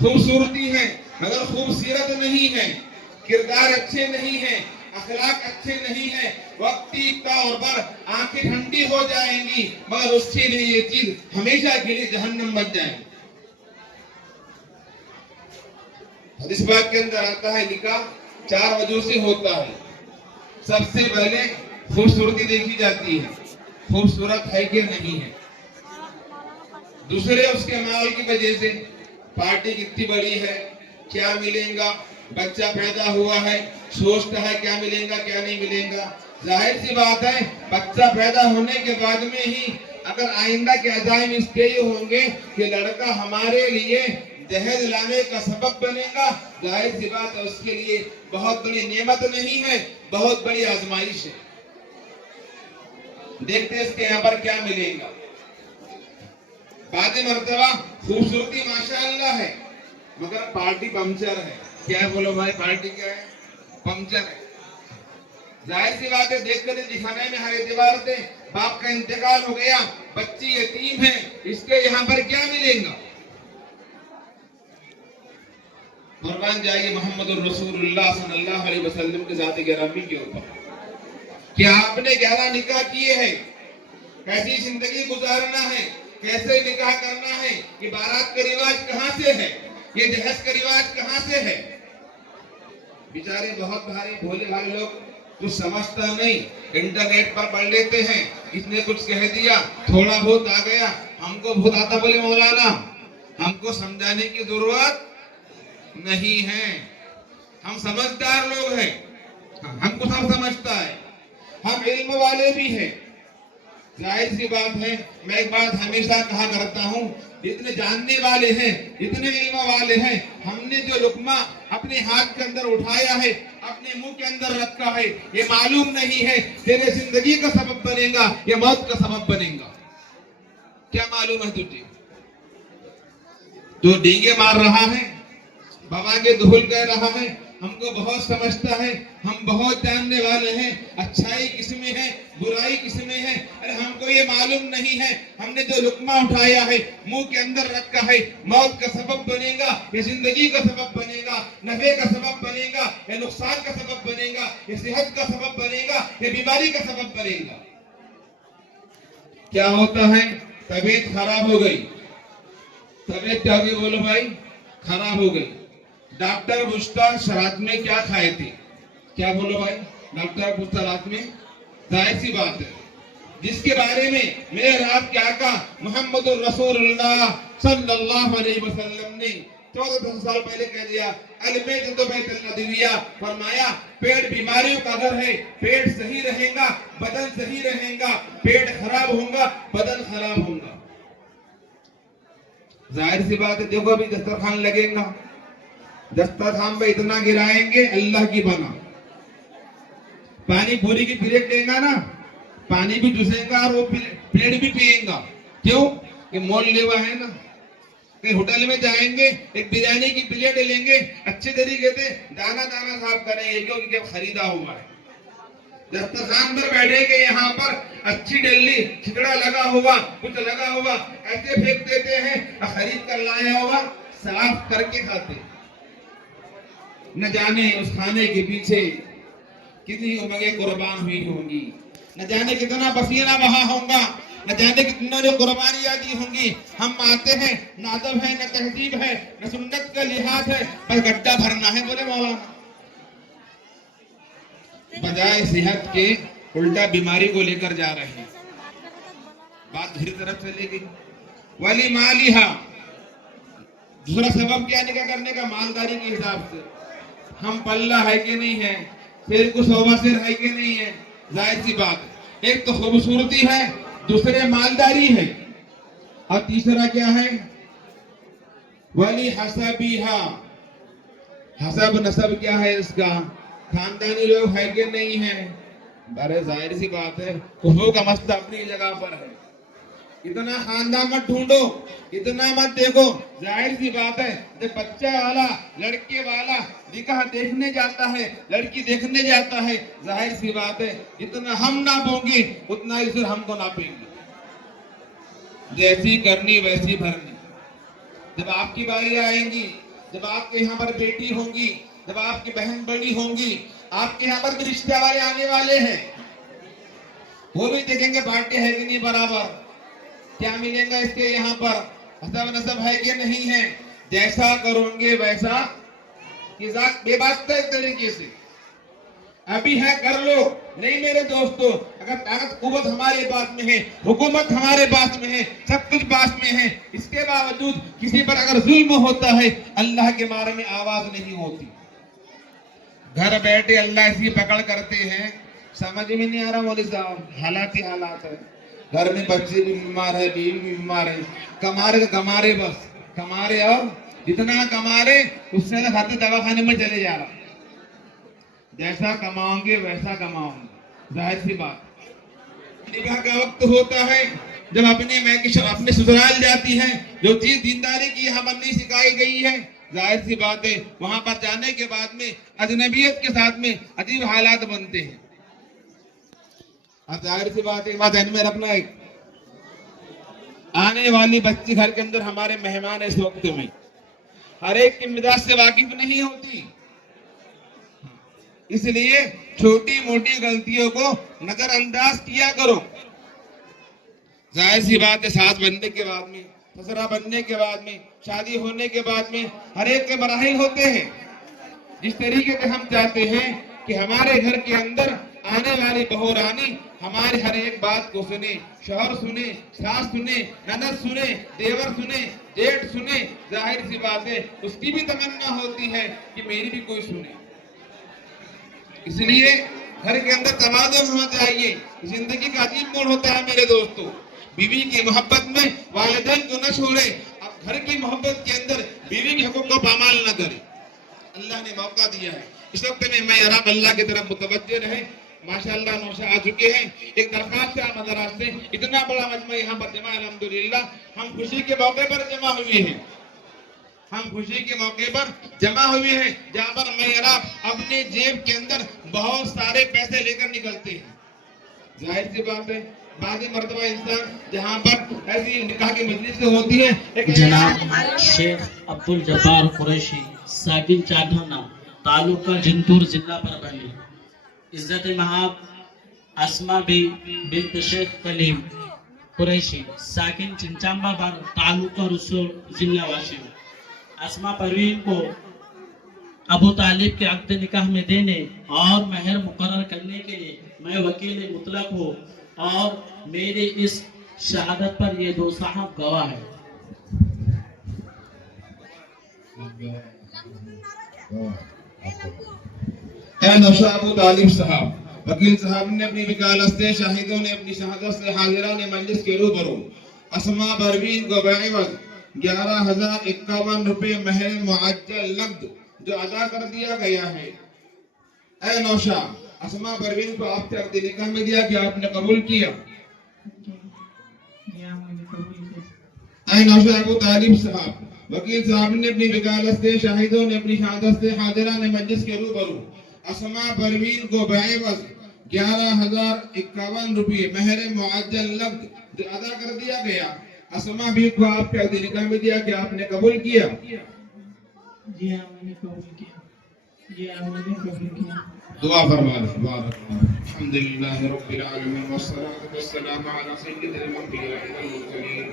خوبصورتی ہے مگر خوبصورت نہیں ہے، کردار اچھے نہیں ہیں، اخلاق اچھے نہیں ہیں، وقتی طور پر آنکھیں ٹھنڈی ہو جائیں گی مگر اس کے لیے یہ چیز ہمیشہ کے لیے جہنم بن جائے گی۔ حدیث پاک کے اندر آتا ہے نکاح 4 وجہ سے ہوتا ہے۔ سب سے پہلے خوبصورتی دیکھی جاتی ہے، خوبصورت ہے کہ نہیں ہے۔ دوسرے اس کے مال کی وجہ سے، پارٹی کتنی بڑی ہے، کیا ملے گا، بچہ پیدا ہوا ہے، سوچتا ہے کیا ملے گا کیا نہیں ملے گا۔ ظاہر سی بات ہے بچہ پیدا ہونے کے بعد میں ہی اگر آئندہ کے عزائم اس کے یہ ہوں گے کہ لڑکا ہمارے لیے جہیز لانے کا سبب بنے گا، ظاہر سی بات ہے اس کے لیے بہت بڑی نعمت نہیں ہے، بہت بڑی آزمائش ہے۔ دیکھتے ہیں اس کے یہاں پر کیا ملے گا۔ بعد مرتبہ خوبصورتی ماشاءاللہ ہے مگر پارٹی پنکچر ہے۔ کیا بولو بھائی، پارٹی کیا ہے؟ پنکچر ہے۔ ظاہر سی بات ہے دیکھ کر دکھانے میں ہر اعتبار سے باپ کا انتقال ہو گیا، بچی یتیم ہے، اس کے یہاں پر کیا ملے گا؟ قربان جائیے محمد الرسول اللہ صلی اللہ علیہ وسلم کے ذات گرامی کے اوپر کہ آپ نے 11 نکاح کیے ہیں، کیسی زندگی گزارنا ہے، کیسے نکاح کرنا ہے، یہ بارات کا رواج کہاں سے ہے، یہ جہیز کا رواج کہاں سے ہے۔ بیچارے بہت بھاری بھولے بھالے لوگ کچھ سمجھتا نہیں، انٹرنیٹ پر پڑھ لیتے ہیں، اس نے کچھ کہہ دیا، تھوڑا بہت آ گیا، ہم کو بہت آتا بولے مولانا، ہم کو سمجھانے کی ضرورت نہیں ہے، ہم سمجھدار لوگ ہیں، ہم کو سب سمجھتا ہے، ہم علم والے بھی ہیں۔ ظاہر سی بات ہے، میں ایک بات ہمیشہ کہا کرتا ہوں، اتنے جاننے والے ہیں، اتنے علم والے ہیں، ہم نے جو لقمہ اپنے ہاتھ کے اندر اٹھایا ہے، اپنے منہ کے اندر رکھا ہے، یہ معلوم نہیں ہے تیرے زندگی کا سبب بنے گا یا موت کا سبب بنے گا۔ کیا معلوم ہے تجھے؟ جو ڈینگے مار رہا ہے، بابا کے دہل کہہ رہا ہے، ہم کو بہت سمجھتا ہے، ہم بہت جاننے والے ہیں، اچھائی کس میں ہے، برائی کس میں ہے، ارے ہم کو یہ معلوم نہیں ہے، ہم نے جو لقمہ اٹھایا ہے، منہ کے اندر رکھا ہے، موت کا سبب بنے گا یا زندگی کا سبب بنے گا، نفع کا سبب بنے گا یا نقصان کا سبب بنے گا، یا صحت کا سبب بنے گا یا بیماری کا سبب بنے گا۔ کیا ہوتا ہے؟ طبیعت خراب ہو گئی، طبیعت کیا ہوگی بولو بھائی؟ خراب ہو گئی، ڈاکٹر پوچھتا رات میں کیا کھائے تھے؟ کیا بولو بھائی؟ ڈاکٹر پوچھتا رات میں، ظاہر سی بات ہے جس کے بارے میں میرے رات کے آقا محمد الرسول اللہ صلی اللہ علیہ وسلم نے 14 سال پہلے کہہ دیا، المیت بیت الادویہ، فرمایا پیٹ بیماریوں کا گھر ہے، پیٹ صحیح رہے گا بدن صحیح رہے گا، پیٹ خراب ہوگا بدن خراب ہوگا۔ ظاہر سی بات ہے، دیکھو ابھی دسترخوان لگے گا، دسترخوان پہ اتنا گرائیں گے اللہ کی بنا، پانی پوری کی پلیٹ لیں گا نا، پانی بھی چوسے گا اور وہ پلیٹ بھی پیئیں گا، کیوں کہ مول لیوا ہے نا۔ کہیں ہوٹل میں جائیں گے، ایک بریانی کی پلیٹ لیں گے، اچھے طریقے سے دانا دانا صاف کریں گے کیونکہ خریدا ہوا ہے۔ دسترخوان پر بیٹھے گے، یہاں پر اچھی ڈلی چھکڑا لگا ہوا کچھ لگا ہوا ایسے پھینک دیتے ہیں، خرید کر لایا ہوا صاف کر کے کھاتے۔ نہ جانے اس کھانے کے پیچھے کتنی امنگیں قربان ہوئی ہوں گی، نہ جانے کتنا پسینہ بہا ہوگا، نہ جانے کتنا جو قربانیاں دی ہوں گی۔ ہم آتے ہیں، نہ ادب ہے نہ تہذیب ہے نہ سنت کا لحاظ ہے، بس گڈھا بھرنا ہے بولے مولانا، بجائے صحت کے الٹا بیماری کو لے کر جا رہے ہیں۔ بات دوسری طرف چلے گی، ولی مالہا، دوسرا سبب کیا نکاح کرنے کا؟ مالداری کے حساب سے، ہم پلہ ہے کہ نہیں ہے، پھر کو صوبہ سر ہے کہ نہیں ہے۔ ظاہر سی بات، ایک تو خوبصورتی ہے، دوسرے مالداری ہے، اور تیسرا کیا ہے؟ ولی حسبیہا، حسب نسب کیا ہے اس کا؟ خاندانی لوگ ہے کہ نہیں ہے؟ بڑے ظاہر سی بات ہے، خوشبو کا مسئلہ اپنی جگہ پر ہے، اتنا خاندان مت ڈھونڈو، اتنا مت دیکھو۔ ظاہر سی بات ہے جب بچہ والا لڑکے والا نکاح دیکھنے جاتا ہے، لڑکی دیکھنے جاتا ہے، ظاہر سی بات ہے جتنا ہم ناپوں گے اتنا ہی پھر ہم کو ناپیں گے، جیسی کرنی ویسی بھرنی۔ جب آپ کی باری آئیں گی جب آپ کے یہاں پر بیٹی ہوں گی، جب آپ کی بہن بڑی ہوں گی، آپ کے یہاں پر بھی رشتہ والے آنے والے ہیں، وہ بھی دیکھیں گے بانٹے ہے کہ نہیں برابر، کیا ملے گا اس کے یہاں پر، حسب نسب ہے کہ نہیں ہے، جیسا کرو گے ویسا بے بات ہے. اس طریقے سے ابھی ہے کر لو، نہیں میرے دوستو، اگر طاقت قوت ہمارے پاس میں ہے، حکومت ہمارے پاس میں ہے، سب کچھ پاس میں ہے، اس کے باوجود کسی پر اگر ظلم ہوتا ہے، اللہ کے بارے میں آواز نہیں ہوتی. گھر بیٹھے اللہ ایسی پکڑ کرتے ہیں، سمجھ میں نہیں آ رہا مولوی صاحب، حالات ہی حالات ہے. گھر میں بچے بھی بیمار ہے، بیوی بھی بیمار ہے، کما رہے بس کما رہے، اور جتنا کما رہے اس سے کھاتے دواخانے میں چلے جا رہا. جیسا کماؤں گے ویسا کماؤں گے، ظاہر سی بات. نکاح کا وقت ہوتا ہے، جب اپنے سسرال جاتی ہے، جو چیز دینداری کی یہاں پر نہیں سکھائی گئی ہے، ظاہر سی بات ہے وہاں پر جانے کے بعد میں اجنبیت کے ساتھ میں عجیب حالات بنتے ہیں. ظاہر سی بات ہے، بات ذہن میں رکھنا ہے، آنے والی بچی گھر کے اندر ہمارے مہمان اس وقت میں ہر ایک کی مزاج سے واقف نہیں ہوتی، اس لیے چھوٹی موٹی غلطیوں کو نظر انداز کیا کرو. ظاہر سی بات ہے ساتھ بننے کے بعد میں، سسرا بننے کے بعد میں، شادی ہونے کے بعد میں ہر ایک کے مراحل ہوتے ہیں. جس طریقے سے ہم چاہتے ہیں کہ ہمارے گھر کے اندر آنے والی بہو رانی ہماری ہر ایک بات کو سنے، شوہر سنے، ساس سنے، نند سنے، دیور سنے، جیٹھ سنے، ظاہر سی بات ہے اس کی بھی تمنا ہوتی ہے کہ میری بھی کوئی سنے. اس لیے گھر کے اندر توازن ہونا چاہیے. زندگی کا عجیب موڑ ہوتا ہے میرے دوستو، بیوی کی محبت میں والدین کو نہ چھوڑے، اب گھر کی محبت کے اندر بیوی کے حقوق کو پامال نہ کرے. اللہ نے موقع دیا ہے، اس وقت میں آپ اللہ کی طرف متوجہ رہیں. ماشاءاللہ نوشہ آ چکے ہیں، ایک درخواست ہے آپ حضرات سے، اتنا بڑا مجمع یہاں پر جمع الحمدللہ، ہم خوشی کے موقع پر جمع ہوئے ہیں، ہم خوشی کے موقع پر جمع ہوئے ہیں، جہاں پر آپ اپنے جیب کے اندر بہت سارے پیسے لے کر نکلتے ہیں. ظاہر سی بات ہے بعض مرتبہ انسان جہاں پر ایسی نکاح کی مجلس ہوتی ہے. جناب شیخ عبدالجبار قریشی ساکن چاٹھانا تعلقہ جنتور ضلع پربھنی، عزت مآب اسما بنت شیخ کلیم قریشی ساکن چنچامبا بار تعلقہ رسول ضلع واشم، اسما پروین کو ابو طالب کے عقد نکاح میں دینے اور مہر مقرر کرنے کے لیے میں وکیل مطلق ہوں، اور میرے اس شہادت پر یہ دو صاحب گواہ ہیں. اے نوشہ ابو طالب صاحب، وکیل صاحب نے اپنی وکالت سے، شاہدوں نے اپنی شہادت سے، حاضران مجلس کے روبرو اسما پروین کو بعوض 11,051 روپے مہر معجل نقد جو ادا کر دیا گیا ہے. اے نوشہ اسما پروین کو آپ سے عقد نکاح میں دیا کہ آپ نے قبول کیا؟ اے نوشہ ابو طالب صاحب، وکیل صاحب نے اپنی وکالت سے، شاہدوں نے اپنی شہادت سے، حاضران مجلس کے روبرو اسما پروین کو بعوض 11,051 روپے مہر معجل نقد جو ادا کر دیا گیا، اسما بھی کو آپ کے عقد نکاح میں دیا کہ آپ نے قبول کیا؟ جی ہاں میں نے قبول کیا. جی ہاں میں نے قبول کیا. دعا فرما لیں. الحمدللہ رب العالمین والصلاة والسلام علی سید الانبیاء والمرسلین.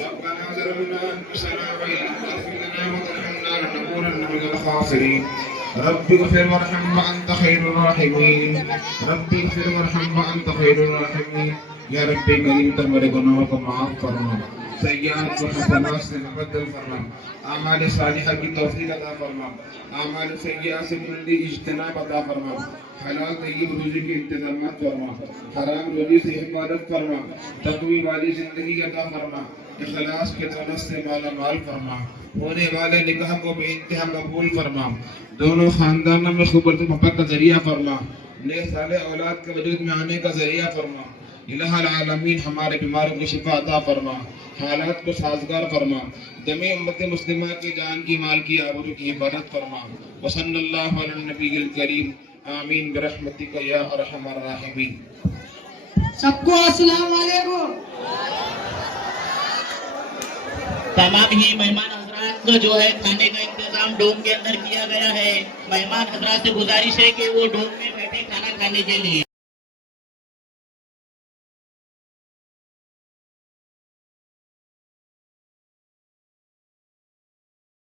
ربنا ظلمنا انفسنا وان لم تغفر لنا وترحمنا لنكونن من الخاسرین. رب اغفر وارحم وانت خیر الراحمین. رب اغفر وارحم وانت خیر الراحمین. یا رب کریم تو میرے گناہوں کو معاف فرما، سیئات و حسنات سے مبدل فرما، اعمال صالحہ کی توفیق عطا فرما، اعمال سیئات سے جلدی اجتناب عطا فرما، حلال طیب روزی کے انتظامات فرما، حرام روزی سے حفاظت فرما، تقوی والی زندگی عطا فرما، اخلاص کے دولت سے مالا مال فرما، ہونے والے نکاح کو بے انتہا قبول فرما، دونوں خاندانوں میں خبرت محبت کا ذریعہ فرما، نیک صالح اولاد کے وجود میں آنے کا ذریعہ فرما. الہ العالمین ہمارے بیماروں کو شفا عطا فرما، حالات کو سازگار فرما، جميع امت مسلمہ کی جان کی، مال کی، آبرو کی حفاظت فرما. وصلی اللہ علی النبی الکریم. آمین برحمتک یا ارحم الراحمین. سب کو السلام علیکم. تمام ہی مہمان حضرات کا جو ہے کھانے کا انتظام ڈوم کے اندر کیا گیا ہے. مہمان حضرات سے گزارش ہے کہ وہ ڈوم میں بیٹھے کھانا کھانے کے لیے.